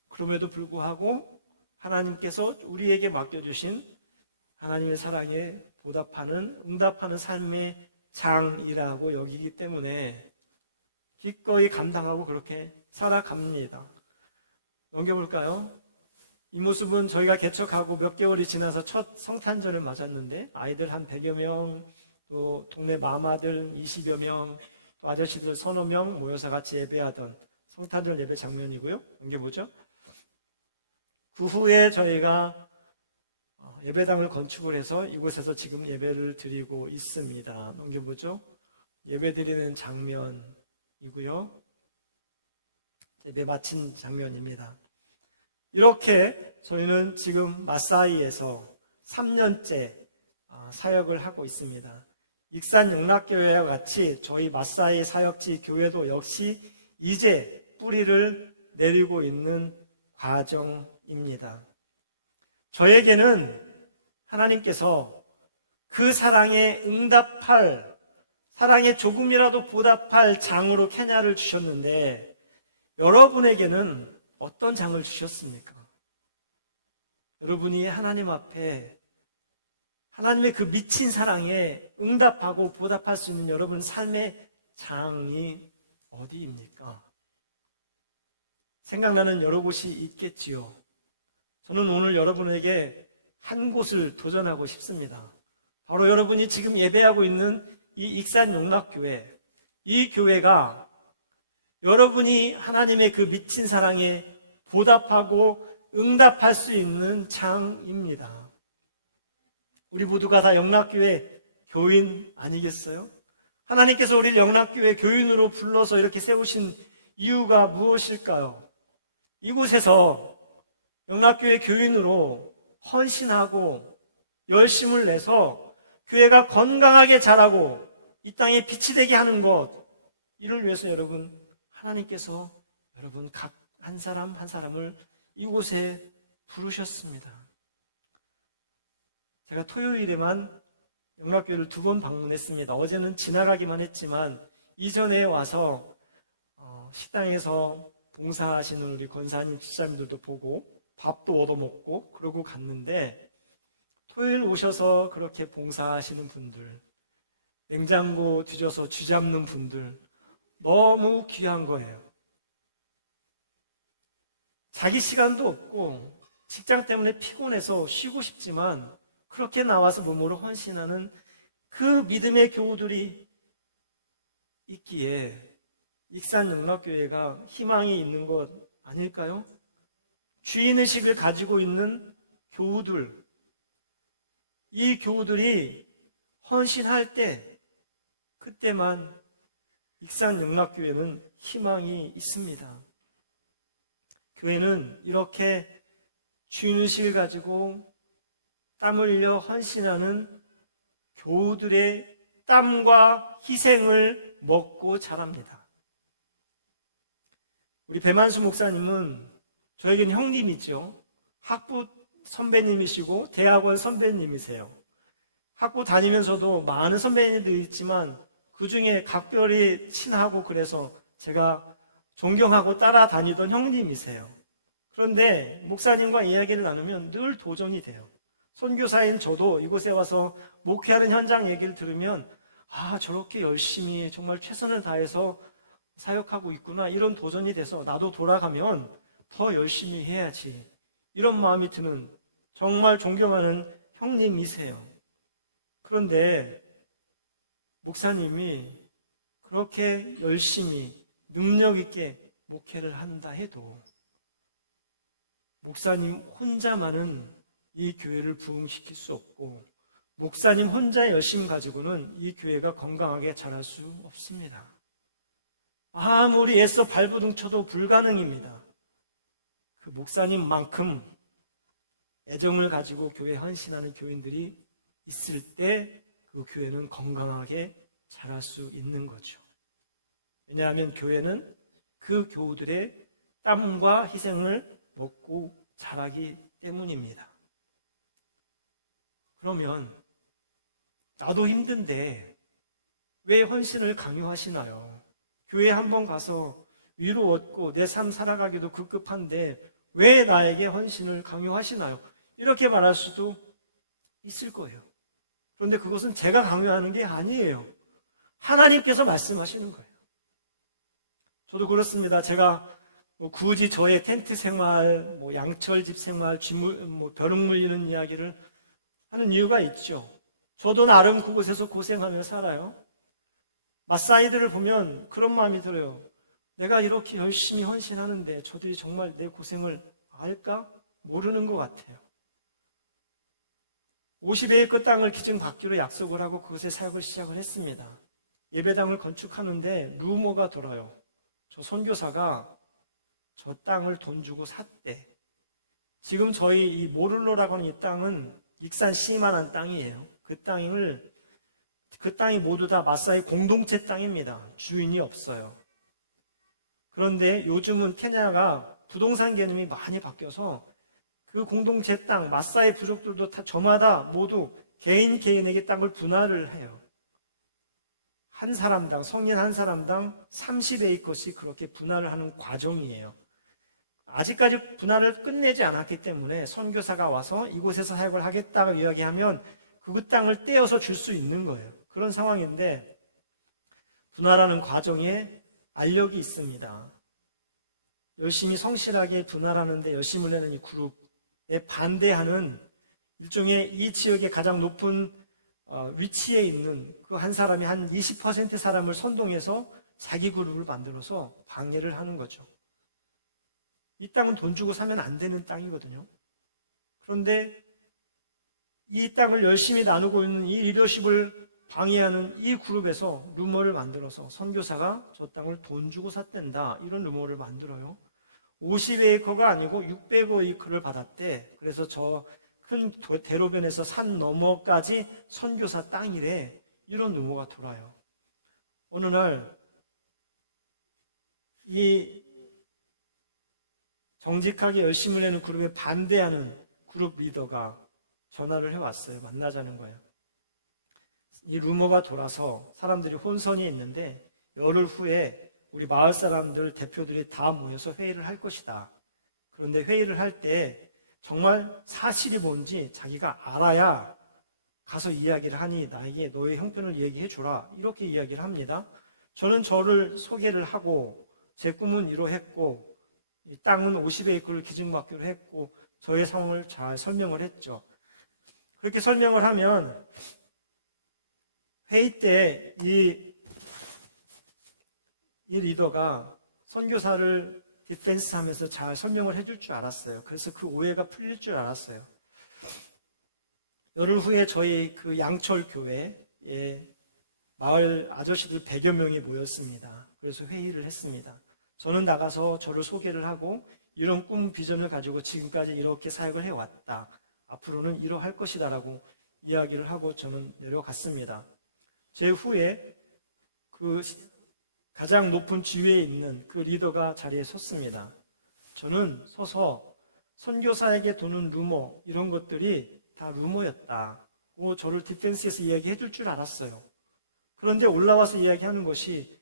그럼에도 불구하고 하나님께서 우리에게 맡겨주신 하나님의 사랑에 보답하는, 응답하는 삶의 장이라고 여기기 때문에 기꺼이 감당하고 그렇게 살아갑니다. 넘겨볼까요? 이 모습은 저희가 개척하고 몇 개월이 지나서 첫 성탄절을 맞았는데 아이들 한 100여 명, 또 동네 마마들 20여 명, 또 아저씨들 서너 명 모여서 같이 예배하던 성탄절 예배 장면이고요. 넘겨보죠. 그 후에 저희가 예배당을 건축을 해서 이곳에서 지금 예배를 드리고 있습니다. 넘겨보죠. 예배 드리는 장면이고요. 예배 마친 장면입니다. 이렇게 저희는 지금 마사이에서 3년째 사역을 하고 있습니다. 익산영락교회와 같이 저희 마사이 사역지 교회도 역시 이제 뿌리를 내리고 있는 과정입니다. 저에게는 하나님께서 그 사랑에 응답할, 사랑에 조금이라도 보답할 장으로 케냐를 주셨는데 여러분에게는 어떤 장을 주셨습니까? 여러분이 하나님 앞에 하나님의 그 미친 사랑에 응답하고 보답할 수 있는 여러분 삶의 장이 어디입니까? 생각나는 여러 곳이 있겠지요. 저는 오늘 여러분에게 한 곳을 도전하고 싶습니다. 바로 여러분이 지금 예배하고 있는 이 익산 용락교회, 이 교회가 여러분이 하나님의 그 미친 사랑에 보답하고 응답할 수 있는 장입니다. 우리 모두가 다 영락교회 교인 아니겠어요? 하나님께서 우리를 영락교회 교인으로 불러서 이렇게 세우신 이유가 무엇일까요? 이곳에서 영락교회 교인으로 헌신하고 열심을 내서 교회가 건강하게 자라고 이 땅에 빛이 되게 하는 것, 이를 위해서 여러분, 하나님께서 여러분 각 한 사람 한 사람을 이곳에 부르셨습니다. 제가 토요일에만 영락교회를 2번 방문했습니다. 어제는 지나가기만 했지만 이전에 와서 식당에서 봉사하시는 우리 권사님, 집사님들도 보고 밥도 얻어먹고 그러고 갔는데, 토요일 오셔서 그렇게 봉사하시는 분들, 냉장고 뒤져서 쥐 잡는 분들 너무 귀한 거예요. 자기 시간도 없고 직장 때문에 피곤해서 쉬고 싶지만 그렇게 나와서 몸으로 헌신하는 그 믿음의 교우들이 있기에 익산 영락교회가 희망이 있는 것 아닐까요? 주인의식을 가지고 있는 교우들, 이 교우들이 헌신할 때, 그때만 익산 영락교회는 희망이 있습니다. 교회는 이렇게 주인의식을 가지고 땀 흘려 헌신하는 교우들의 땀과 희생을 먹고 자랍니다. 우리 배만수 목사님은 저에겐 형님이죠. 학부 선배님이시고 대학원 선배님이세요. 학부 다니면서도 많은 선배님들이 있지만 그 중에 각별히 친하고 그래서 제가 존경하고 따라다니던 형님이세요. 그런데 목사님과 이야기를 나누면 늘 도전이 돼요. 선교사인 저도 이곳에 와서 목회하는 현장 얘기를 들으면 저렇게 열심히 정말 최선을 다해서 사역하고 있구나, 이런 도전이 돼서 나도 돌아가면 더 열심히 해야지, 이런 마음이 드는 정말 존경하는 형님이세요. 그런데 목사님이 그렇게 열심히 능력 있게 목회를 한다 해도 목사님 혼자만은 이 교회를 부흥시킬 수 없고, 목사님 혼자의 열심 가지고는 이 교회가 건강하게 자랄 수 없습니다. 아무리 애써 발버둥 쳐도 불가능입니다. 그 목사님만큼 애정을 가지고 교회에 헌신하는 교인들이 있을 때 그 교회는 건강하게 자랄 수 있는 거죠. 왜냐하면 교회는 그 교우들의 땀과 희생을 먹고 자라기 때문입니다. 그러면 나도 힘든데 왜 헌신을 강요하시나요? 교회 한번 가서 위로 얻고 내 삶 살아가기도 급급한데 왜 나에게 헌신을 강요하시나요? 이렇게 말할 수도 있을 거예요. 그런데 그것은 제가 강요하는 게 아니에요. 하나님께서 말씀하시는 거예요. 저도 그렇습니다. 제가 굳이 저의 텐트 생활, 양철집 생활, 벼룩 물리는 이야기를 하는 이유가 있죠. 저도 나름 그곳에서 고생하며 살아요. 마사이들을 보면 그런 마음이 들어요. 내가 이렇게 열심히 헌신하는데 저들이 정말 내 고생을 알까? 모르는 것 같아요. 50에이커 땅을 기증 받기로 약속을 하고 그것에 사역을 시작을 했습니다. 예배당을 건축하는데 루머가 돌아요. 저 선교사가 저 땅을 돈 주고 샀대. 지금 저희 이 모를로라고 하는 이 땅은 익산 시만한 땅이에요. 그 땅이 모두 다 마사이 공동체 땅입니다. 주인이 없어요. 그런데 요즘은 케냐가 부동산 개념이 많이 바뀌어서 그 공동체 땅, 마사이 부족들도 다 저마다 모두 개인에게 땅을 분할을 해요. 한 사람당, 성인 한 사람당 30에이커씩 그렇게 분할을 하는 과정이에요. 아직까지 분할을 끝내지 않았기 때문에 선교사가 와서 이곳에서 사역을 하겠다고 이야기하면 그 땅을 떼어서 줄 수 있는 거예요. 그런 상황인데 분할하는 과정에 알력이 있습니다. 열심히 성실하게 분할하는데 열심을 내는 이 그룹에 반대하는 일종의 이 지역의 가장 높은 위치에 있는 그 한 사람이 한 20% 사람을 선동해서 자기 그룹을 만들어서 방해를 하는 거죠. 이 땅은 돈 주고 사면 안 되는 땅이거든요. 그런데 이 땅을 열심히 나누고 있는 이 리더십을 방해하는 이 그룹에서 루머를 만들어서 선교사가 저 땅을 돈 주고 샀댄다, 이런 루머를 만들어요. 50에이커가 아니고 600에이커를 받았대. 그래서 저 큰 대로변에서 산 너머까지 선교사 땅이래, 이런 루머가 돌아요. 어느 날 이 정직하게 열심을 내는 그룹에 반대하는 그룹 리더가 전화를 해왔어요. 만나자는 거예요. 이 루머가 돌아서 사람들이 혼선이 있는데 열흘 후에 우리 마을 사람들 대표들이 다 모여서 회의를 할 것이다. 그런데 회의를 할 때 정말 사실이 뭔지 자기가 알아야 가서 이야기를 하니 나에게 너의 형편을 얘기해 주라, 이렇게 이야기를 합니다. 저는 저를 소개를 하고 제 꿈은 이러했고 이 땅은 50에이커를 기증받기로 했고 저의 상황을 잘 설명을 했죠. 그렇게 설명을 하면 회의 때 이 리더가 선교사를 디펜스 하면서 잘 설명을 해줄 줄 알았어요. 그래서 그 오해가 풀릴 줄 알았어요. 열흘 후에 저희 그 양철 교회에 마을 아저씨들 100여 명이 모였습니다. 그래서 회의를 했습니다. 저는 나가서 저를 소개를 하고 이런 꿈 비전을 가지고 지금까지 이렇게 사역을 해왔다, 앞으로는 이러할 것이다 라고 이야기를 하고 저는 내려갔습니다. 제 후에 그 가장 높은 지위에 있는 그 리더가 자리에 섰습니다. 저는 서서 선교사에게 도는 루머, 이런 것들이 다 루머였다, 저를 디펜스에서 이야기해 줄 줄 알았어요. 그런데 올라와서 이야기하는 것이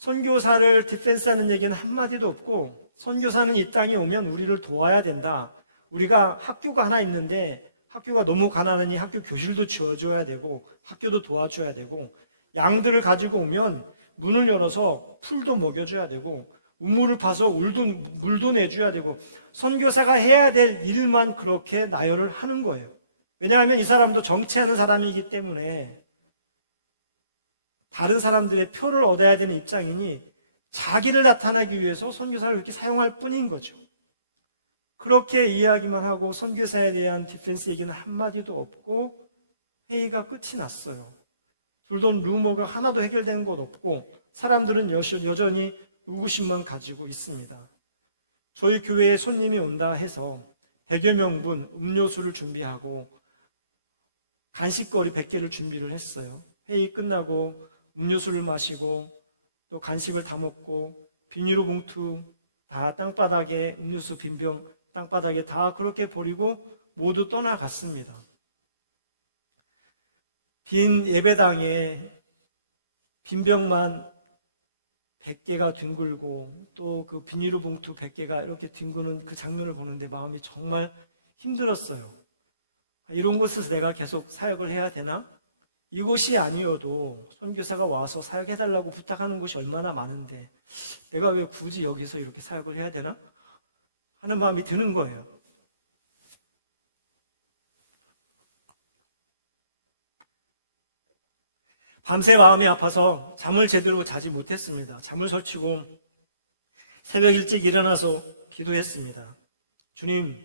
선교사를 디펜스하는 얘기는 한마디도 없고, 선교사는 이 땅에 오면 우리를 도와야 된다, 우리가 학교가 하나 있는데 학교가 너무 가난하니 학교 교실도 지어줘야 되고 학교도 도와줘야 되고, 양들을 가지고 오면 문을 열어서 풀도 먹여줘야 되고 우물을 파서 물도 내줘야 되고, 선교사가 해야 될 일만 그렇게 나열을 하는 거예요. 왜냐하면 이 사람도 정치하는 사람이기 때문에 다른 사람들의 표를 얻어야 되는 입장이니 자기를 나타나기 위해서 선교사를 이렇게 사용할 뿐인 거죠. 그렇게 이야기만 하고 선교사에 대한 디펜스 얘기는 한마디도 없고 회의가 끝이 났어요. 둘도 루머가 하나도 해결된 것 없고 사람들은 여전히 의구심만 가지고 있습니다. 저희 교회에 손님이 온다 해서 100여 명분 음료수를 준비하고 간식거리 100개를 준비를 했어요. 회의 끝나고 음료수를 마시고 또 간식을 다 먹고 비닐로 봉투 다 땅바닥에, 음료수 빈병 땅바닥에 다 그렇게 버리고 모두 떠나갔습니다. 빈 예배당에 빈병만 100개가 뒹굴고 또 그 비닐로 봉투 100개가 이렇게 뒹구는 그 장면을 보는데 마음이 정말 힘들었어요. 이런 곳에서 내가 계속 사역을 해야 되나? 이곳이 아니어도 선교사가 와서 사역해달라고 부탁하는 곳이 얼마나 많은데 내가 왜 굳이 여기서 이렇게 사역을 해야 되나? 하는 마음이 드는 거예요. 밤새 마음이 아파서 잠을 제대로 자지 못했습니다. 잠을 설치고 새벽 일찍 일어나서 기도했습니다. 주님,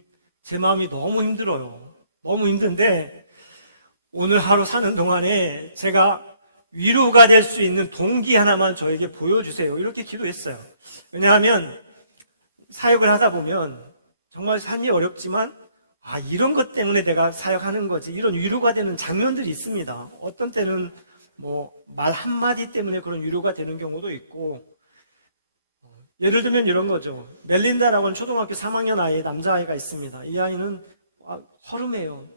제 마음이 너무 힘들어요. 너무 힘든데 오늘 하루 사는 동안에 제가 위로가 될 수 있는 동기 하나만 저에게 보여주세요. 이렇게 기도했어요. 왜냐하면 사역을 하다 보면 정말 삶이 어렵지만 이런 것 때문에 내가 사역하는 거지, 이런 위로가 되는 장면들이 있습니다. 어떤 때는 말 한마디 때문에 그런 위로가 되는 경우도 있고, 예를 들면 이런 거죠. 멜린다라고 하는 초등학교 3학년 아이의 남자아이가 있습니다. 이 아이는 허름해요.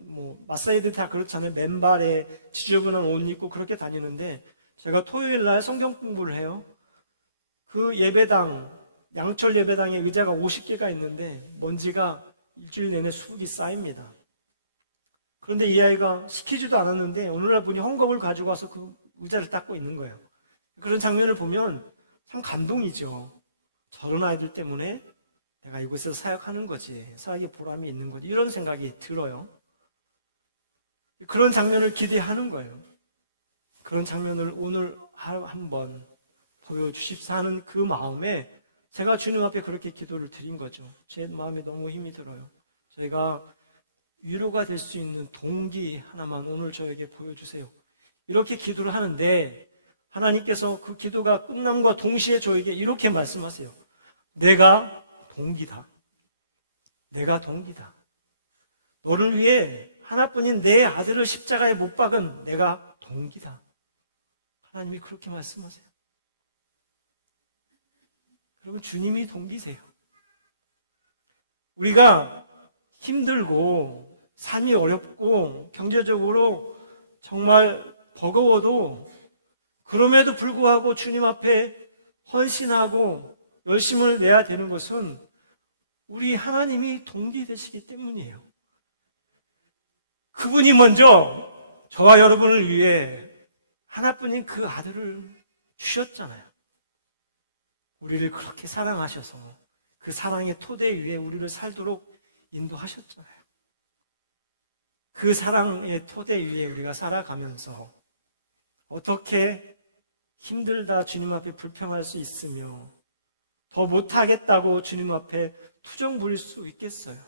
마사이들 다 그렇잖아요. 맨발에 지저분한 옷 입고 그렇게 다니는데 제가 토요일 날 성경 공부를 해요. 그 예배당, 양철 예배당에 의자가 50개가 있는데 먼지가 일주일 내내 수북이 쌓입니다. 그런데 이 아이가 시키지도 않았는데 어느 날 보니 헝겊을 가지고 와서 그 의자를 닦고 있는 거예요. 그런 장면을 보면 참 감동이죠. 저런 아이들 때문에 내가 이곳에서 사역하는 거지, 사역의 보람이 있는 거지, 이런 생각이 들어요. 그런 장면을 기대하는 거예요. 그런 장면을 오늘 한번 보여주십사 하는 그 마음에 제가 주님 앞에 그렇게 기도를 드린 거죠. 제 마음에 너무 힘이 들어요. 저희가 위로가 될 수 있는 동기 하나만 오늘 저에게 보여주세요. 이렇게 기도를 하는데 하나님께서 그 기도가 끝남과 동시에 저에게 이렇게 말씀하세요. 내가 동기다. 내가 동기다. 너를 위해 하나뿐인 내 아들을 십자가에 못 박은 내가 동기다. 하나님이 그렇게 말씀하세요. 여러분, 주님이 동기세요. 우리가 힘들고 삶이 어렵고 경제적으로 정말 버거워도 그럼에도 불구하고 주님 앞에 헌신하고 열심을 내야 되는 것은 우리 하나님이 동기 되시기 때문이에요. 그분이 먼저 저와 여러분을 위해 하나뿐인 그 아들을 주셨잖아요. 우리를 그렇게 사랑하셔서 그 사랑의 토대 위에 우리를 살도록 인도하셨잖아요. 그 사랑의 토대 위에 우리가 살아가면서 어떻게 힘들다 주님 앞에 불평할 수 있으며 더 못하겠다고 주님 앞에 투정 부릴 수 있겠어요?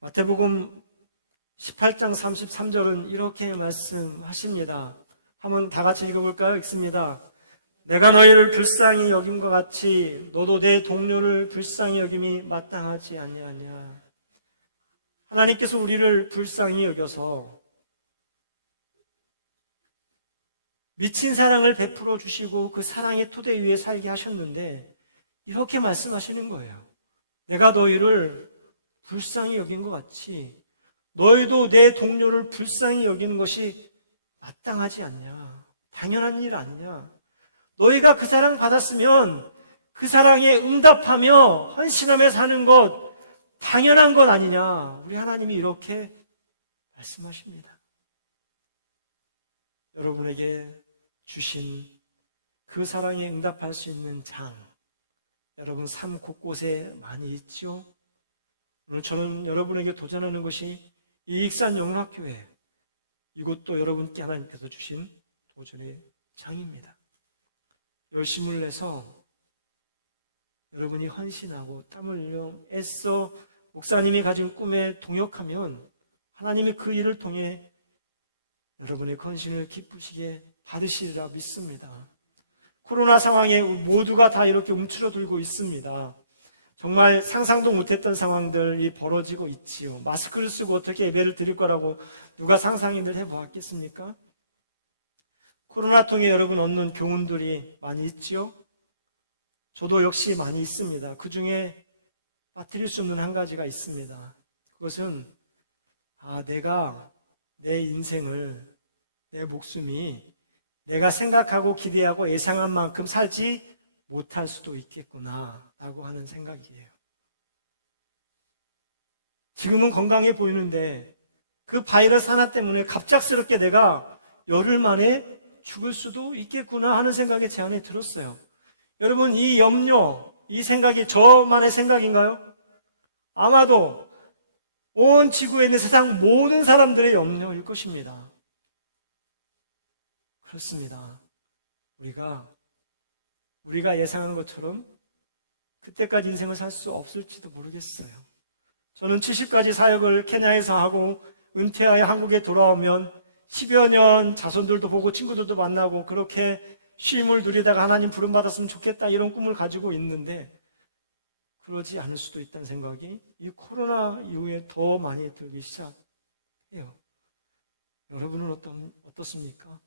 마태복음 18장 33절은 이렇게 말씀하십니다. 한번 다 같이 읽어볼까요? 읽습니다. 내가 너희를 불쌍히 여김과 같이 너도 내 동료를 불쌍히 여김이 마땅하지 아니하냐. 하나님께서 우리를 불쌍히 여겨서 미친 사랑을 베풀어 주시고 그 사랑의 토대 위에 살게 하셨는데 이렇게 말씀하시는 거예요. 내가 너희를 불쌍히 여긴 것 같이 너희도 내 동료를 불쌍히 여기는 것이 마땅하지 않냐. 당연한 일 아니냐. 너희가 그 사랑 받았으면 그 사랑에 응답하며 헌신하며 사는 것 당연한 것 아니냐. 우리 하나님이 이렇게 말씀하십니다. 여러분에게 주신 그 사랑에 응답할 수 있는 장, 여러분 삶 곳곳에 많이 있죠. 오늘 저는 여러분에게 도전하는 것이 이 익산 영락교회, 이것도 여러분께 하나님께서 주신 도전의 장입니다. 열심을 내서 여러분이 헌신하고 땀을 흘려 애써 목사님이 가진 꿈에 동역하면 하나님이 그 일을 통해 여러분의 헌신을 기쁘시게 받으시리라 믿습니다. 코로나 상황에 모두가 다 이렇게 움츠러들고 있습니다. 정말 상상도 못했던 상황들이 벌어지고 있지요. 마스크를 쓰고 어떻게 예배를 드릴 거라고 누가 상상인들 해보았겠습니까? 코로나 통해 여러분 얻는 교훈들이 많이 있지요. 저도 역시 많이 있습니다. 그 중에 빠뜨릴 수 없는 한 가지가 있습니다. 그것은 내가 내 인생을, 내 목숨이 내가 생각하고 기대하고 예상한 만큼 살지 못할 수도 있겠구나 라고 하는 생각이에요. 지금은 건강해 보이는데 그 바이러스 하나 때문에 갑작스럽게 내가 열흘 만에 죽을 수도 있겠구나 하는 생각이 제 안에 들었어요. 여러분, 이 염려, 이 생각이 저만의 생각인가요? 아마도 온 지구에 있는 세상 모든 사람들의 염려일 것입니다. 그렇습니다. 우리가 예상한 것처럼 그때까지 인생을 살 수 없을지도 모르겠어요. 저는 70까지 사역을 케냐에서 하고 은퇴하여 한국에 돌아오면 10여 년 자손들도 보고 친구들도 만나고 그렇게 쉼을 누리다가 하나님 부름받았으면 좋겠다 이런 꿈을 가지고 있는데 그러지 않을 수도 있다는 생각이 이 코로나 이후에 더 많이 들기 시작해요. 여러분은 어떻습니까?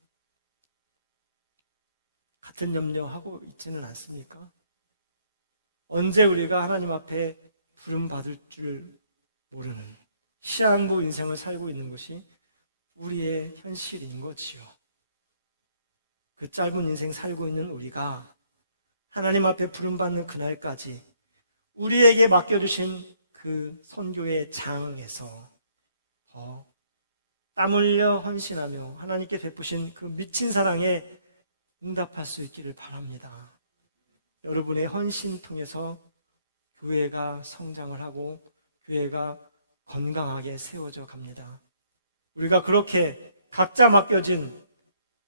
같은 염려하고 있지는 않습니까? 언제 우리가 하나님 앞에 부름받을 줄 모르는 시한부 인생을 살고 있는 것이 우리의 현실인 거지요. 그 짧은 인생 살고 있는 우리가 하나님 앞에 부름받는 그날까지 우리에게 맡겨주신 그 선교의 장에서 땀 흘려 헌신하며 하나님께 베푸신 그 미친 사랑에 응답할 수 있기를 바랍니다. 여러분의 헌신 통해서 교회가 성장을 하고 교회가 건강하게 세워져 갑니다. 우리가 그렇게 각자 맡겨진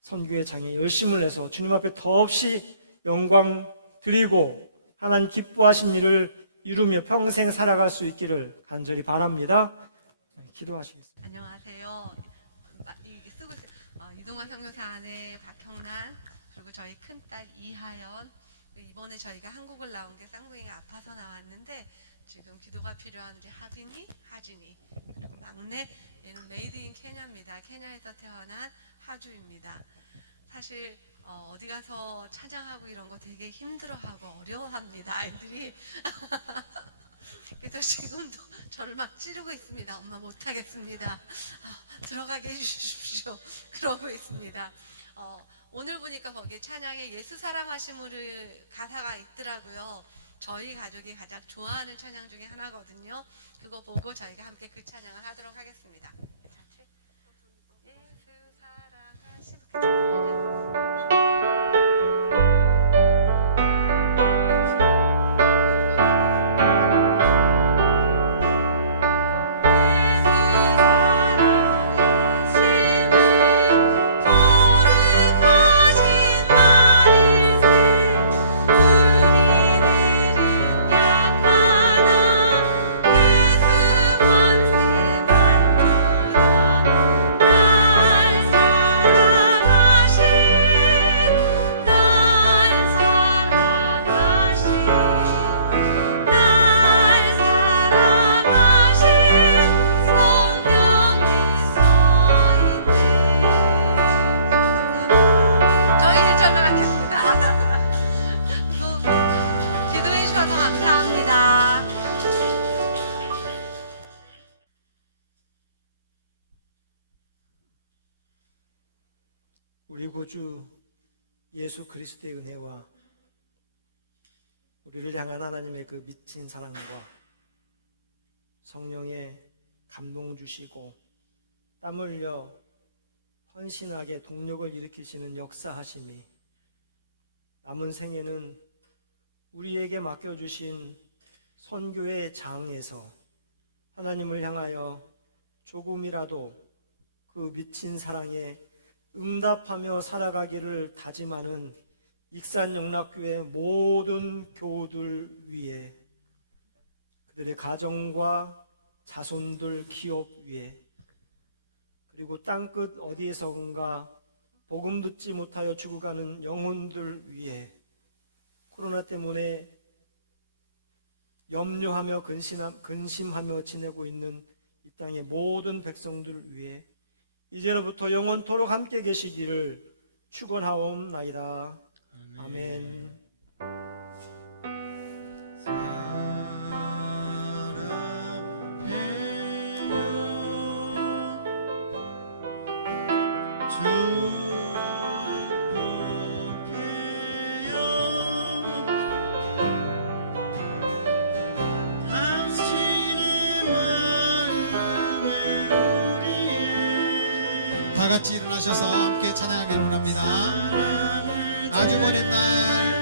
선교의 장에 열심을 내서 주님 앞에 더없이 영광 드리고 하나님 기뻐하신 일을 이루며 평생 살아갈 수 있기를 간절히 바랍니다. 기도하시겠습니다. 안녕하세요. 이동환 선교사 아내 박형란, 그리고 저희 큰딸 이하연. 이번에 저희가 한국을 나온 게 쌍둥이가 아파서 나왔는데 지금 기도가 필요한 우리 하빈이, 하진이, 그리고 막내 얘는 메이드 인 케냐입니다. 케냐에서 태어난 하주입니다. 사실 어디 가서 찬양하고 이런 거 되게 힘들어하고 어려워합니다, 아이들이. 그래서 지금도 저를 막 찌르고 있습니다. 엄마 못하겠습니다. 들어가게 해주십시오. 그러고 있습니다. 오늘 보니까 거기 찬양에 예수 사랑하심을 가사가 있더라고요. 저희 가족이 가장 좋아하는 찬양 중에 하나거든요. 그거 보고 저희가 함께 그 찬양을 하도록 하겠습니다. 예수 사랑하심. 우리 구주 예수 그리스도의 은혜와 우리를 향한 하나님의 그 미친 사랑과 성령의 감동 주시고 땀 흘려 헌신하게 동력을 일으키시는 역사하심이 남은 생에는 우리에게 맡겨주신 선교의 장에서 하나님을 향하여 조금이라도 그 미친 사랑에 응답하며 살아가기를 다짐하는 익산영락교회 모든 교우들 위해, 그들의 가정과 자손들, 기업 위에, 그리고 땅끝 어디에선가 복음 듣지 못하여 죽어가는 영혼들 위해, 코로나 때문에 염려하며 근심하며 지내고 있는 이 땅의 모든 백성들을 위해 이제로부터 영원토록 함께 계시기를 축원하옵나이다. 아멘. 다 같이 일어나셔서 함께 찬양하기를 원합니다. 아주머니 딸